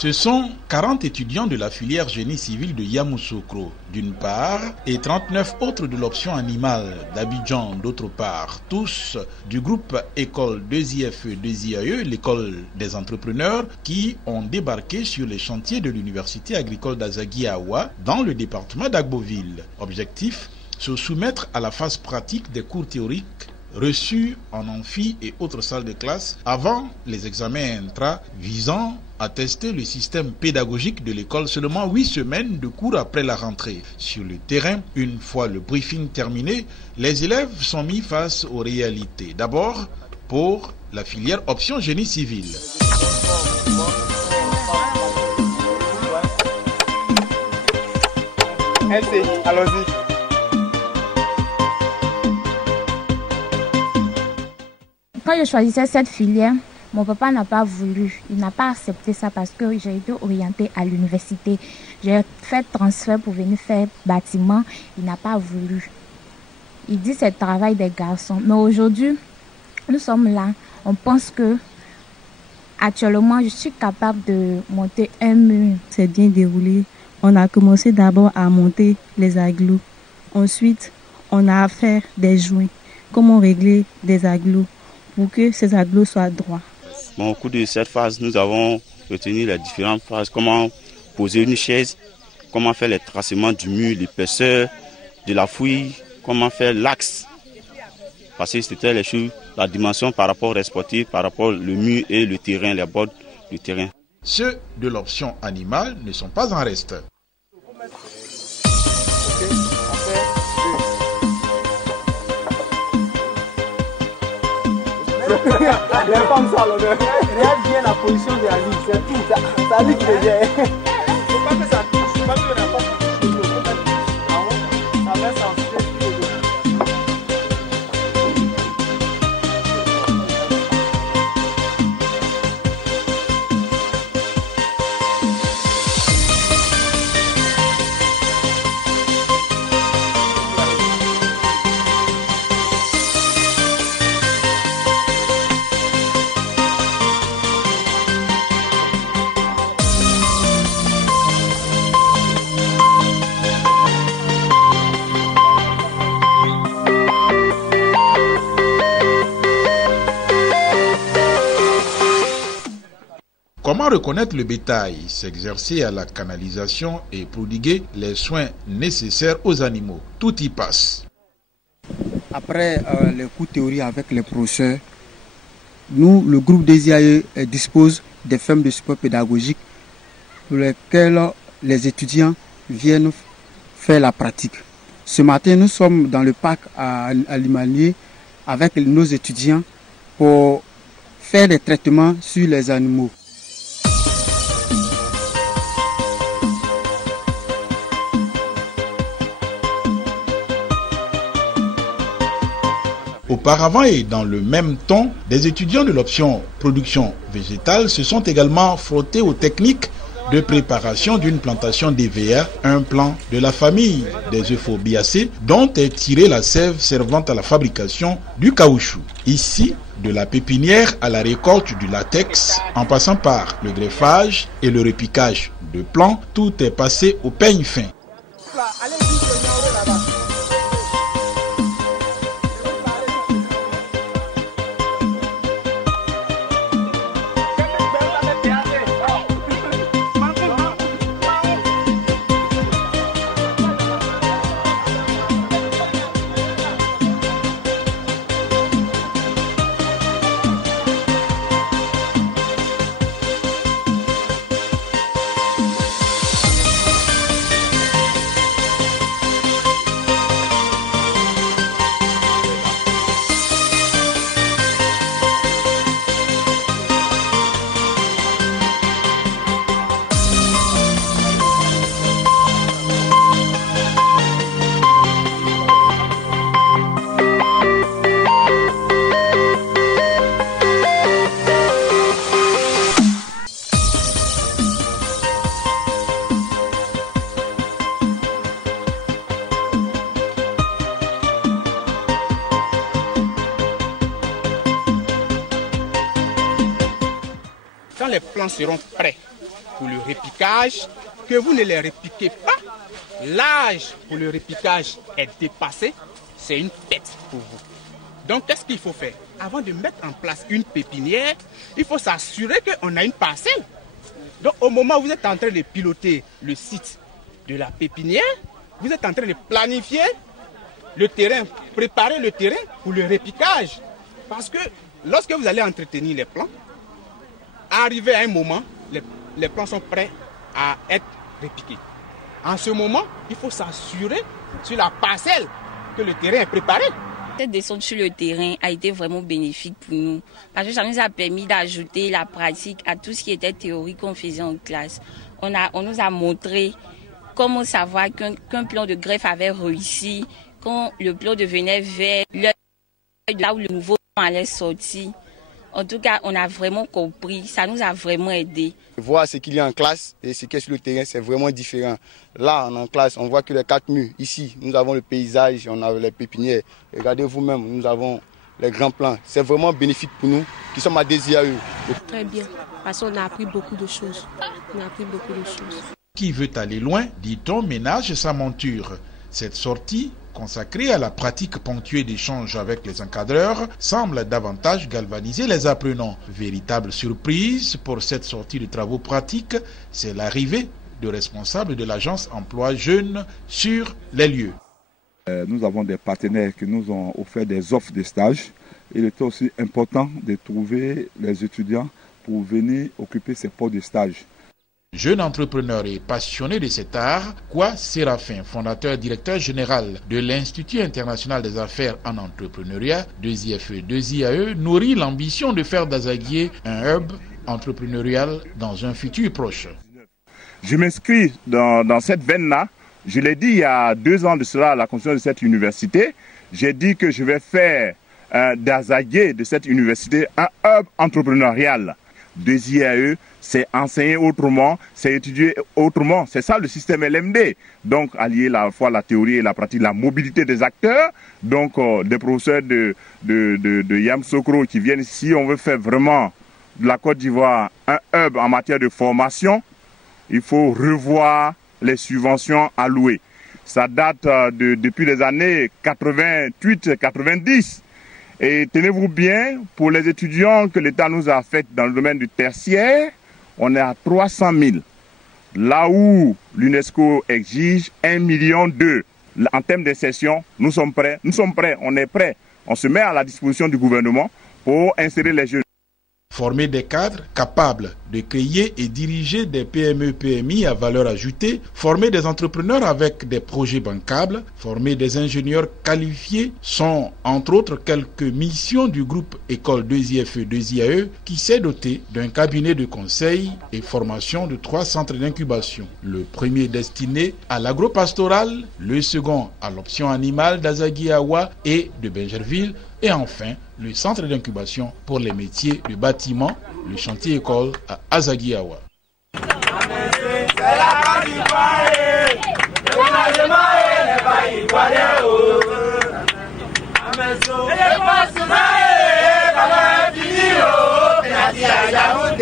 Ce sont 40 étudiants de la filière génie civil de Yamoussoukro, d'une part, et 39 autres de l'option animale d'Abidjan, d'autre part, tous du groupe École 2IFE-2IAE, l'école des entrepreneurs, qui ont débarqué sur les chantiers de l'université agricole d'Azagui-Awa, dans le département d'Agboville. Objectif, se soumettre à la phase pratique des cours théoriques reçus en amphi et autres salles de classe avant les examens intra visant à tester le système pédagogique de l'école seulement 8 semaines de cours après la rentrée. Sur le terrain, une fois le briefing terminé, les élèves sont mis face aux réalités. D'abord, pour la filière option génie civil. Allons-y. Quand je choisissais cette filière, mon papa n'a pas voulu, il n'a pas accepté ça parce que j'ai été orientée à l'université. J'ai fait transfert pour venir faire bâtiment, il n'a pas voulu. Il dit c'est le travail des garçons. Mais aujourd'hui, nous sommes là, on pense que actuellement je suis capable de monter un mur. C'est bien déroulé. On a commencé d'abord à monter les agglous. Ensuite, on a à faire des joints. Comment régler des agglous pour que ces agglous soient droits. Au cours de cette phase, nous avons retenu les différentes phases. Comment poser une chaise, comment faire les tracements du mur, l'épaisseur de la fouille, comment faire l'axe. Parce que c'était les choses, la dimension par rapport aux sportifs, par rapport au mur et le terrain, les bords du terrain. Ceux de l'option animale ne sont pas en reste. Les femmes sont à l'honneur. Regarde bien la position de Aziz, c'est tout. Ça dit qu'il est bien. Il ne faut pas que ça touche. Il ne faut pas que n'importe qui touche. Ça laisse en fait. Comment reconnaître le bétail, s'exercer à la canalisation et prodiguer les soins nécessaires aux animaux? Tout y passe. Après les cours théorie avec les professeurs, nous, le groupe des IAE, dispose des fermes de support pédagogique pour lesquelles les étudiants viennent faire la pratique. Ce matin, nous sommes dans le parc à Limanié avec nos étudiants pour faire des traitements sur les animaux. Auparavant et dans le même temps, des étudiants de l'option production végétale se sont également frottés aux techniques de préparation d'une plantation d'EVA, un plant de la famille des Euphobiacées dont est tirée la sève servant à la fabrication du caoutchouc. Ici, de la pépinière à la récolte du latex, en passant par le greffage et le repiquage de plants, tout est passé au peigne fin. Quand les plants seront prêts, pour le repiquage, que vous ne les repiquez pas, l'âge pour le repiquage est dépassé, c'est une perte pour vous. Donc, qu'est-ce qu'il faut faire? Avant de mettre en place une pépinière, il faut s'assurer qu'on a une parcelle. Donc, au moment où vous êtes en train de piloter le site de la pépinière, vous êtes en train de planifier le terrain, préparer le terrain pour le repiquage. Parce que lorsque vous allez entretenir les plants, arrivé à un moment, les plants sont prêts à être repiqués. En ce moment, il faut s'assurer sur la parcelle que le terrain est préparé. Cette descente sur le terrain a été vraiment bénéfique pour nous parce que ça nous a permis d'ajouter la pratique à tout ce qui était théorie qu'on faisait en classe. On nous a montré comment savoir qu'un plan de greffe avait réussi, quand le plan devenait vert, là où le nouveau plan allait sortir. En tout cas, on a vraiment compris, ça nous a vraiment aidé. Voir ce qu'il y a en classe et ce qu'il y a sur le terrain, c'est vraiment différent. Là, en classe, on voit que les 4 murs. Ici, nous avons le paysage, on a les pépinières. Regardez vous-même, nous avons les grands plans. C'est vraiment bénéfique pour nous qui sommes à DZIAE. Très bien, parce qu'on a appris beaucoup de choses. Qui veut aller loin, dit-on, ménage sa monture. Cette sortie, consacrée à la pratique ponctuée d'échanges avec les encadreurs, semble davantage galvaniser les apprenants. Véritable surprise pour cette sortie de travaux pratiques, c'est l'arrivée de responsables de l'agence emploi jeunes sur les lieux. Nous avons des partenaires qui nous ont offert des offres de stage. Il était aussi important de trouver les étudiants pour venir occuper ces postes de stage. Jeune entrepreneur et passionné de cet art, Kwa Séraphin, fondateur directeur général de l'Institut international des affaires en entrepreneuriat, 2IFE, 2IAE, nourrit l'ambition de faire d'Azaguié un hub entrepreneurial dans un futur proche. Je m'inscris dans cette veine-là. Je l'ai dit il y a 2 ans de cela à la construction de cette université. J'ai dit que je vais faire d'Azaguié, de cette université, un hub entrepreneurial. 2IAE, c'est enseigner autrement, c'est étudier autrement. C'est ça le système LMD. Donc, allier à la fois la théorie et la pratique, la mobilité des acteurs. Donc, des professeurs de Yamoussoukro qui viennent ici. On veut faire vraiment de la Côte d'Ivoire un hub en matière de formation. Il faut revoir les subventions allouées. Ça date depuis les années 88-90. Et tenez-vous bien, pour les étudiants que l'État nous a fait dans le domaine du tertiaire, on est à 300 000. Là où l'UNESCO exige 1,2 million. En termes d'insertion, nous sommes prêts, on est prêts. On se met à la disposition du gouvernement pour insérer les jeunes. Former des cadres capables de créer et diriger des PME-PMI à valeur ajoutée, former des entrepreneurs avec des projets bancables, former des ingénieurs qualifiés sont entre autres quelques missions du groupe École 2IFE 2IAE qui s'est doté d'un cabinet de conseil et formation de 3 centres d'incubation. Le premier destiné à l'agro-pastoral, le second à l'option animale d'Azaguiawa et de Benjerville, et enfin, le centre d'incubation pour les métiers de bâtiment, le chantier école à Azaguiawa. Amen.